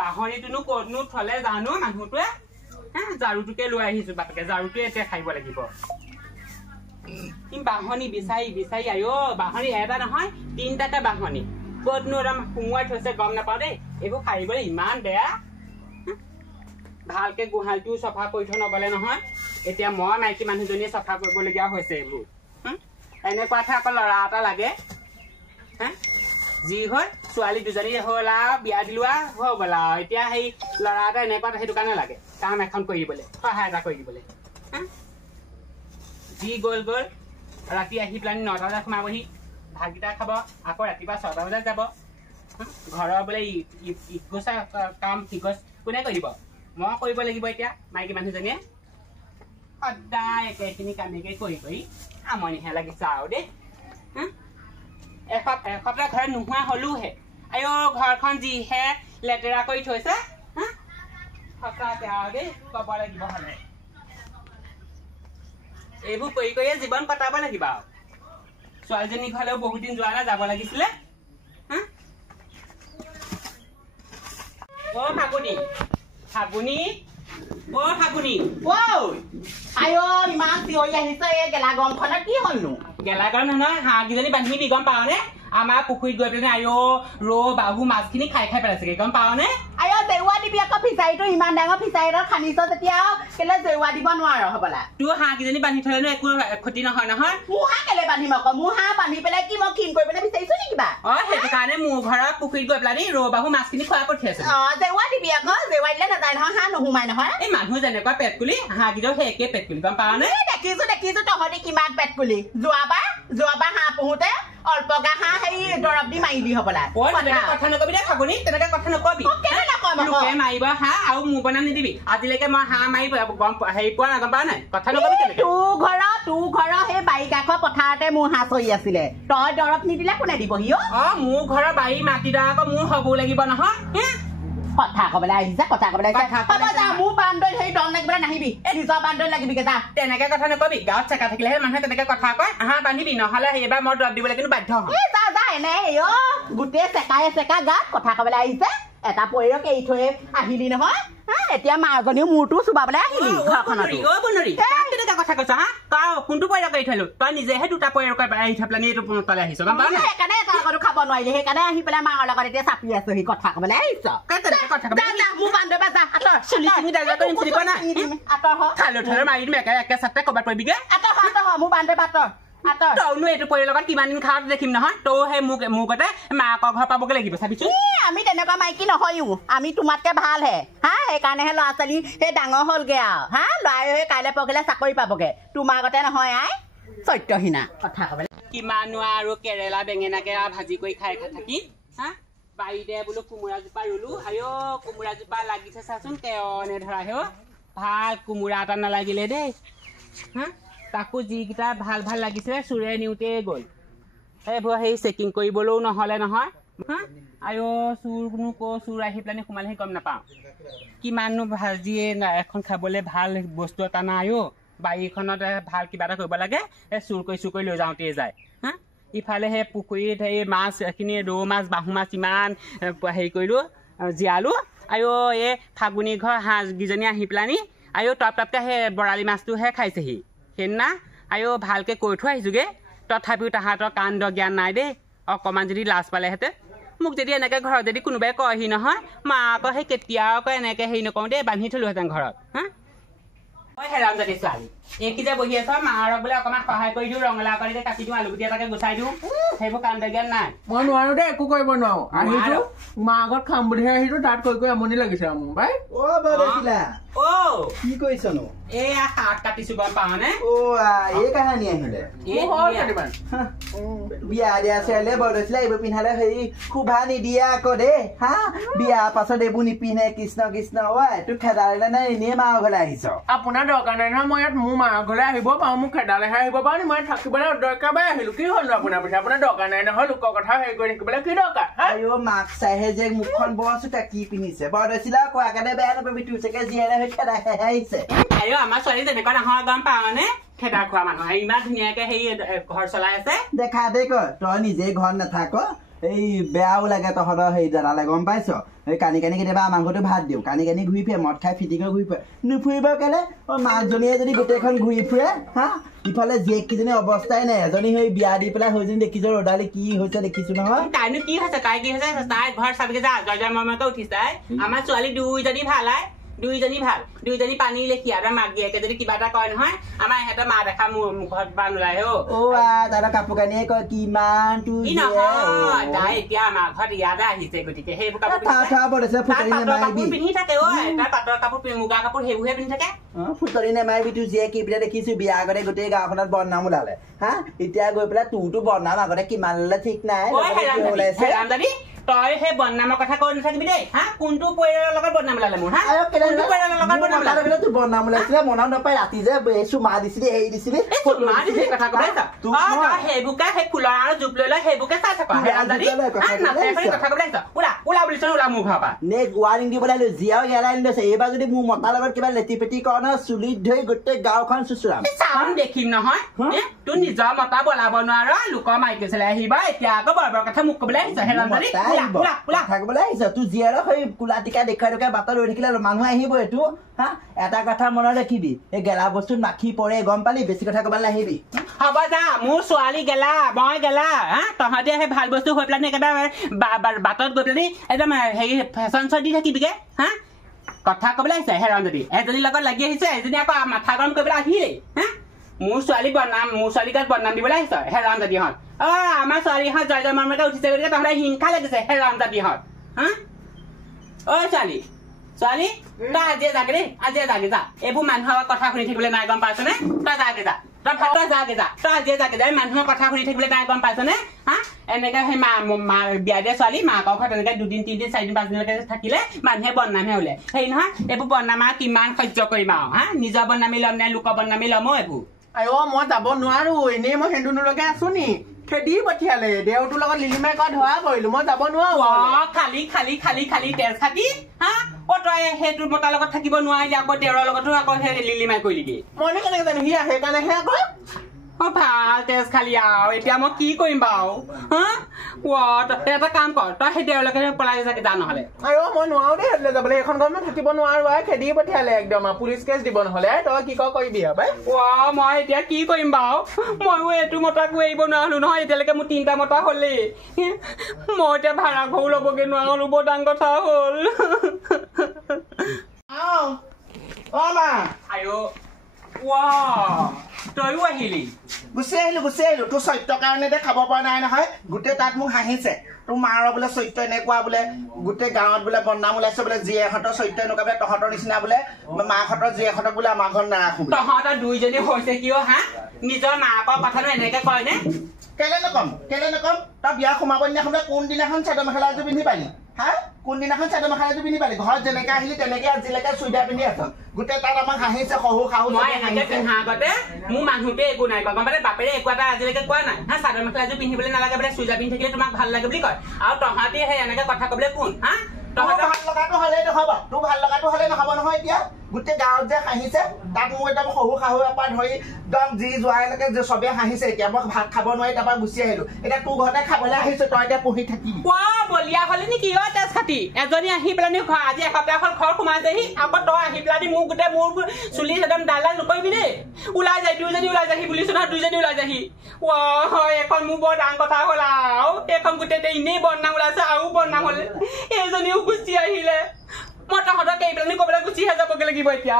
বাহনীটোনো ক'তনো থলে জানো মানুহটোৱে জাৰুটোকে লৈ আহিছো বাপেকে জাৰুটোৱে এতিয়া খাইব লাগিব বাহনী বিচাৰি বিচাৰি আয়ো বাহনী এটা নহয় 3টাকে বাহনী ক'তনো একদম সোমোৱাই থৈছে গম নাপাওঁ দেই এইবোৰ খাইবলৈ ইমান বেয়া ভালকে গোহালিটো চফা কৰি থৈ নগলে নহয় এতিয়া মই মাইকী মানুহজনীয়ে চফা কৰিবলগীয়া হৈছে এইবোৰ এনেকুৱাতে আকৌ ল'ৰা এটা লাগে যি হয় ছোৱালী দুজনী হ'ল আৰু বিয়া দিলোৱা হৈ গ'ল আৰু এতিয়া সেই ল'ৰা এটা এনেকুৱা সেইটো কাৰণে লাগে কাম এখন কৰি দিবলৈ সহায় এটা কৰি দিবলৈ যি গ'ল ৰাতি আহি পেলাই 9টা বজাত সোমাবহি ভাতকেইটা খাব আকৌ ৰাতিপুৱা 6টা বজাত যাব ঘৰৰ বোলে ইগোচা কাম সিগোচ কোনে কৰিব মই কৰিব লাগিব এতিয়া মাইকী মানুহজনীয়ে সদায় একেখিনি কামেকে কৰি আমনিহে লাগিছে আৰু দেই এসপ্তাহ ঘৰত নোহোৱা হলোহে আয়ো ঘৰখন যিহে লেতেৰা কৰি থৈছে সঁচাকে আৰু দেই ক'ব লাগিব হ'লে এইবোৰ কৰি কৰিয়ে জীৱন কটাব লাগিব আৰু ছোৱালীজনী ঘৰলেও বহুত দিন যোৱা নাই যাব লাগিছিলে অ ফাগুনি ফাগুনি অ ফাগুনি আয়ো ইমান চিঞৰি আহিছে এই গেলা গৰমখনত কি হ'লনো গেলা গৰম নহয় হাঁহকেইজনী বান্ধিবি গম পাৱনে আমাৰ পুখুৰীত গৈ পেলাই আয়ো ৰৌ বাহু মাছখিনি খাই পেলাইছেগে গম পাৱনে আয়ো জেউৱা দিবি আকৌ ফিচাৰীটো ইমান ডাঙৰ ফিচাৰী এটা খান্দিছ যেতিয়া কেলে জেউৱা দিব নোৱাৰ হ'বলা তোৰ হাঁহকেইজনী বান্ধি থলেনো একো ক্ষতি নহয় নহয় মোৰ হাঁহ কেলে বান্ধিম আকৌ মোৰ হাঁহ বান্ধি পেলাই কি মই ক্ষীণ কৰি পেলাই বিচাৰিছো নেকি কিবা সেইটো কাৰণে মোৰ ঘৰৰ পুখুৰীত গৈ পেলাই ৰৌ বাহু মাছখিনি খোৱা পঠিয়াইছে জেউৱা দিবি আকৌ জেউৱা দিলে নাযায় নহয় হাঁহ নোসোমাই নহয় এই মানুহ যেনেকুৱা পেটকুলি হাঁহকেইটাও সেই একে পেটকুলি গম পাৱনে দেখিছো তহঁতি কিমান পেটকুলি যোৱাবাৰ হাঁহ পোহোতে অল্পগা হাঁহ হেৰি দৰৱ দি মাৰিবি হ'বলা কথা নকবি দে ফাগুনি তেনেকে কথা নকবি লোকে মাৰিব হাঁহ আৰু মোৰ বনাই নিদিবি আজিলৈকে মই হাঁহ মাৰি হেৰি পোৱা নাই গম পাৱ নাই কথা নকবি তোৰ ঘৰৰ সেই বাৰী কাষৰ পথাৰতে মোৰ হাঁহ চৰি আছিলে তই দৰৱ নিদিলে কোনে দিবহি মোৰ ঘৰৰ বাৰী মাটিডৰা আকৌ মোৰ হ'ব লাগিব নহয় কথা কবলৈ আহিছে মোৰ বান্দৰ সেই দল লাগিবলৈ নাহিবি নিজৰ বান্দৰ লাগিবি যা তেনেকে কথা নকবি গাঁৱত চেকা থাকিলেহে মানুহে তেনেকে কথা কয় হাঁহ বান্ধিবি নহ'লে সেইবাৰ মই দৰৱ দিবলৈ কিন্তু বাধ্য হ'ম যা এনে গোটেই চেকা গাত কথা কবলৈ আহিছে এটা পৰিৰক এৰি থৈ আহিলি নহয় এতিয়া মাজনীও মূৰটো চুবাবলৈ আহিলি কথা কৈছ কোনটো পৰিৰক এৰি থলো তই নিজেহে 2টা পৰিৰক এৰি থৈ পেলাই এইটো তলে আহিছ গম পাৱ সেইকাৰণে এটা লগতো খাব নোৱাৰিলি সেইকাৰণে আহি পেলাই মাৰ লগত এতিয়া চাপি আছো সি কথা কবলৈ আহিছ মোৰ বান্দৰ বা যা মাৰি দিম একে চাপে ক'ৰবাত পৰিবিগে মোৰ বান্দৰ বাটৰ তইনো এইটো পৰিৰ লগত কিমান দিন খাওঁতে দেখিম নহয় তই সেই মোকতে মাকৰ ঘৰ পাবগে লাগিব চাবিচোন আমি তেনেকুৱা মাইকী নহয়ো আমি তোমাতকে ভালহে সেইকাৰণেহে ল'ৰা ছোৱালী সেই ডাঙৰ হ'লগে আৰু ল'ৰাই হৈ কাইলৈ পৰহিলে চাকৰি পাবগে তোমাৰ আগতে নহয় চৈত্যহীনা কথা ক'বলৈ কিমানো আৰু কেৰেলা বেঙেনাকে ভাজি কৰি খাই থাকি বাৰীতে বোলো কোমোৰাজোপা ৰুলো আয়ো কোমোৰাজোপা লাগিছে চাচোন কেনে ধৰা ভাল কোমোৰা এটা নালাগিলে দেই তাকো যিকেইটা ভাল লাগিছিলে চোৰে নিওঁতে গ'ল এইবোৰ সেই চেকিং কৰিবলৈও নহ'লে নহয় আয়ো চোৰনো চোৰ আহি পেলাই সোমালেহি গম নাপাওঁ কিমাননো ভাজিয়ে এখন খাবলৈ ভাল বস্তু এটা নাই বাৰীখনত ভাল কিবা এটা কৰিব লাগে চুৰ কৰি লৈ যাওঁতেই যায় ইফালে সেই পুখুৰীত সেই মাছ এইখিনি ৰৌ মাছ বাহু মাছ ইমান হেৰি কৰিলোঁ জীয়ালোঁ আয়ো এই ফাগুনি ঘৰ হাঁহকেইজনী আহি পেলানি আয়ো টপকে সেই বৰালি মাছটোহে খাইছেহি সেইদিনা আয়ো ভালকৈ কৈ থৈ আহিছোঁগৈ তথাপিও তাহাঁতৰ কাণ্ড জ্ঞান নাই দেই অকণমান যদি লাজ পালেহেঁতেন মোক যদি এনেকৈ ঘৰত যদি কোনোবাই কয়হি নহয় মা আকৌ সেই কেতিয়াও আকৌ এনেকৈ হেৰি নকৰোঁ দেই বান্ধি থলোহেঁতেন ঘৰত মই হেৰাম জাতি ছোৱালী এইকি যে বহি আছ মাৰক বোলে অকণমান সহায় কৰি দিওঁ ৰঙালাও কৰিকে কাটি দিওঁ আলুগুটি এটাকে গুচাই দিওঁ সেইবোৰ কাণ্ড জ্ঞান নাই মই নোৱাৰো দেই একো কৰিব নোৱাৰো আহিছো মা আগত খাম বুলিহে আহিছো তাত কৈ আমনি লাগিছে মোৰ বাই কি কৰিছনো এয়া শাক কাটিছো গম পাৱনে এই কাহানি আহিলে বিয়া দিয়া ছোৱালী বৰদৈচিলা এইবোৰ পিন্ধালে হেৰি শোভা নিদিয়ে আকৌ দেই বিয়াৰ পাছত এইবোৰ নিপিন্ধে কৃষ্ণ কৃষ্ণ তোক খেদালে নাই এনেই মাৰ ঘৰলৈ আহিছ আপোনাৰ দৰকাৰ নাই নহয় মই ইয়াত মোৰ মাৰ ঘৰলৈ আহিব পাৰোঁ মোক খেদালেহে আহিব পাৰোঁ নি মই থাকিবলৈ দৰকাৰ পাই আহিলো কি হ'লো আপোনাৰ পিছে আপোনাৰ দৰকাৰ নাই নহয় লোকৰ কথা হেৰি কৰি থাকিবলৈ কি দৰকাৰ মাক চাইহে যে মুখখন বৰ চোকা কি পিন্ধিছে বৰদৈচিলা কোৱা কাৰণে বেয়া নাপাবি তোৰ চাগে জীয়ালে হৈ খেদাহে আহিছে আমাৰ ছোৱালী তেনেকুৱা নহয় গম পাৱনে খেদা খোৱা মানুহ ইমান ধুনীয়াকে সেই ঘৰ চলাই আছে দেখা দে তই নিজে ঘৰত নাথাক এই বেয়াও লাগে তহঁতৰ হেৰি দাদালে গম পাইছ এই কানি কানি কেতিয়াবা আমাৰ ঘৰতো ভাত দিওঁ কানি কানি ঘূৰি ফুৰে মদ খাই ফিটিকৈ ঘূৰি ফুৰে নুফুৰিব কেলে মাকজনীয়ে যদি গোটেইখন ঘূৰি ফুৰে হা ইফালে জীয়েককেইজনী অৱস্থাই নাই এজনী সেই বিয়া দি পেলাই সেইজনী দেখিছ ৰদালি কি হৈছে দেখিছো নহয় তাইনো কি হৈছে তাই কি হৈছে তাই ঘৰ চাবিকে যা জয় মৰমকে উঠিছে তাই আমাৰ ছোৱালী দুইজনী ভাল আই দুইজনী পানী লেখিয়া আৰু মাক দিয়েকে যদি কিবা এটা কয় নহয় আমাৰ ইহঁতে মা দেখা মুখত বা নোলায় তাইৰ কাপোৰ কানিয়ে কয় কিমান নহয় তাই এতিয়া আমাৰ ঘৰত ইয়াতে আহিছে গতিকে সেইবোৰ কাপোৰ পিন্ধি থাকে তাই পাটৰ কাপোৰ মুগা কাপোৰ সেইবোৰহে পিন্ধি থাকে ফুটনি নেমাৰিবি তোৰ জীয়ে কি পিনে দেখিছো বিয়া আগতে গোটেই গাঁওখনত বদনাম ওলালে হা এতিয়া গৈ পেলাই তোৰতো বদনাম আগতে কিমান ওলালে ঠিক নাই ওলাইছে তই সেই বদনামৰ কথা কৈ নাথাকিবি দেই হা কোনটো পৰিয়ালৰ লগত বদনাম ওলালে মোৰ তোৰ বদনাম ওলাইছিলে মনত নাপাই ৰাতি যে চুমা দিছিলি হেৰি দিছিলি কথা কব সেইবোৰকে সেই ফুলৰ আৰু জোপ লৈ লৈ সেইবোৰকে চাই থাক কথা কব ওলা বুলিছ ওলা মোৰ ঘৰৰ পৰা নেক্সট ৱাৰ্ণিং দিবলৈ আহিলো জীয়াও গেলাই লৈছে এইবাৰ যদি মোৰ মতাৰ লগত কিবা লেটি পেটি কৰ নহয় চুলিত ধৰি গোটেই গাঁওখন চুচুৰাম চাম দেখিম নহয় তোৰ নিজৰ মতা বলাব নোৱাৰ লোকৰ মাইকী চলাই আহিবা এতিয়া আকৌ বৰ কথা মোক কবলৈ আহিছ হেৰামজাৰী থাকিবলৈ আহিছ তোৰ জীয়াৰ সেই কোলা টিকা দেখুৱাই দেখুৱাই বাটত ৰৈ থাকিলে মানুহ আহিব এইটো হা এটা কথা মনত ৰাখিবি এই গেলা বস্তুত মাখি পৰে গম পালি বেছি কথা কবলৈ আহিবি হ'ব যা মোৰ ছোৱালী গেলা মই গেলা হা তহঁতে সেই ভাল বস্তু হৈ পেলাই একেবাৰে বাটত গৈ পেলাই একদম হেৰি ফেশ্বন শ্ব' দি থাকিবিগে হা কথা কবলৈ আহিছে হেৰামজাৰী এজনীৰ লগত লাগি আহিছে এজনী আকৌ মাথা গৰম কৰিবলৈ আহিলেই হা মোৰ ছোৱালীক বদনাম দিবলৈ আহিছ হেৰামজাৰীহঁত আমাৰ ছোৱালীহঁত জয় মৰমকে উঠিছে গতিকে তহঁতে হিংসা লাগিছে হেৰামজাৰীহঁত হা ছোৱালী তই আজিয়ে যাগে দেই আজিয়ে যাগে যা এইবোৰ মানুহৰ কথা শুনি থাকিবলৈ নাই গম পাইছনে তই যাগে যা তই আজিয়ে যাগে যা মানুহৰ কথা শুনি থাকিবলৈ নাই গম পাইছনে হা এনেকে সেই বিয়া দিয়া ছোৱালী মাকৰ ঘৰত এনেকে 2 দিন 3 দিন 4 দিন 5 দিনলৈকে থাকিলে মানুহে বদনামহে ওলায় হেৰি নহয় এইবোৰ বদনাম আৰু কিমান সহ্য কৰিম আৰু হা নিজৰ বদনামী ল'ম নে লোকৰ বদনামী ল'ম এইবোৰ মই যাব নোৱাৰো এনেই মই সেন্দু নলগাই আছো নি খেদি পঠিয়ালে দেউটোৰ লগত লিলিমাই কৰা ধৰা কৰিলো মই যাব নোৱাৰো খালি তেজ খাটি হা তই সেইটো মতাৰ লগত থাকিব নোৱাৰিলি আকৌ দেউৰৰ লগতো আকৌ সেই লিলিমাই কৰিলিগি মই কেনেকে জানো সি সেইকাৰণেহে আকৌ ভাল তেজ খালি আৰু এতিয়া মই কি কৰিম বাৰু এটা কাম কৰ তই সেই দেউৰলৈকে পলাই যাকে যা নহলে মই নোৱাৰো দেই সেইটোলৈ যাবলৈ এইখন ঘৰত মই থাকিব নোৱাৰো খেদি পঠিয়ালে একদম পুলিচ কেছ দিব নহলে তই কি কৰিবি মই এতিয়া কি কৰিম বাৰু ময়ো এইটো মতাকো এৰিব নোৱাৰো নহয় এতিয়ালৈকে মোৰ 3টা মতা হলেই মই এতিয়া ভাড়া ঘৰো ল'বগে নোৱাৰো বৰ ডাঙৰ কথা হ'ল তইও আহিলি গুচি আহিলো তোৰ চৰিত্ৰৰ কাৰণে খাব পৰা নাই নহয় গোটেই তাত মোক হাঁহিছে তোৰ মাৰ বোলে চৰিত্ৰ এনেকুৱা বোলে গোটেই গাঁৱত বোলে বদনাম ওলাইছে বোলে জীয়েকহঁতৰ চৰিত্ৰ এনেকুৱা বোলে তহঁতৰ নিচিনা বোলে মাকহঁতৰ জীয়েকহঁতক বোলে আমাৰ ঘৰত নাৰাখো তহঁতৰ দুইজনী হৈছে কিয় হা নিজৰ মাকৰ কথাটো এনেকে কয় নে কেলে নকম তই বিয়া সোমাব দিনাখন কোনদিনাখন চাদৰ মেখেলা এযোৰ পিন্ধি পালি হা কোনদিনাখন চাদৰ মেখেলা এযোৰ পিন্ধি পালি ঘৰত যেনেকে আহিলি তেনেকে আজিলৈকে চুইদাৰ পিন্ধি আছ গোটেই তাত আমাক হাঁহিছে শহু শাহু আগতে মোৰ মানুহটোৱে একো নাই কোৱা গম পালে বাপেৰে একো এটা আজিলৈকে কোৱা নাই হা চাদৰ মেখেলা এযোৰ পিন্ধিবলৈ নালাগে বোলে চুইদাৰ পিন্ধি থাকিলে তোমাক ভাল লাগে বুলি কয় আৰু তহঁতি সেই এনেকে কথা কবলৈ কোন হা তহঁতৰ ভাল লগাটো হলে নহব তোৰ ভাল লগাটো হলে নহব নহয় এতিয়া গোটেই গাঁৱত যে হাঁহিছে তাত মোৰ একদম শহু শাহুৰ পৰা ধৰি একদম যি যোৱালৈকে যে চবে হাঁহিছে এতিয়া মই ভাত খাব নোৱাৰি তাৰপৰা গুচি আহিলো এতিয়া তোৰ ঘৰতে খাবলৈ আহিছো তই এতিয়া পঢ়ি থাকিবি বলিয়া হলে নেকি তেজ খাটি এজনী আহি পেলাই আজি এসপ্তাহ হ'ল ঘৰ সোমাইছেহি আকৌ তই আহি পেলাই মোৰ গোটেই মোৰ চুলি একদম ডাল নকৰিবি দেই ওলাই যায় দুইজনী ওলাই যাহি বুলিছো নহয় দুইজনী ওলাই যাহি এখন মোৰ বৰ ডাঙৰ কথা হ'ল আৰু এইখন গোটেই এনেই বদনাম ওলাইছে আৰু বদনাম হলে এইজনীও গুচি আহিলে মই তহঁতক এই পেলাই ক'বলৈ গুচিহে যাবগে লাগিব এতিয়া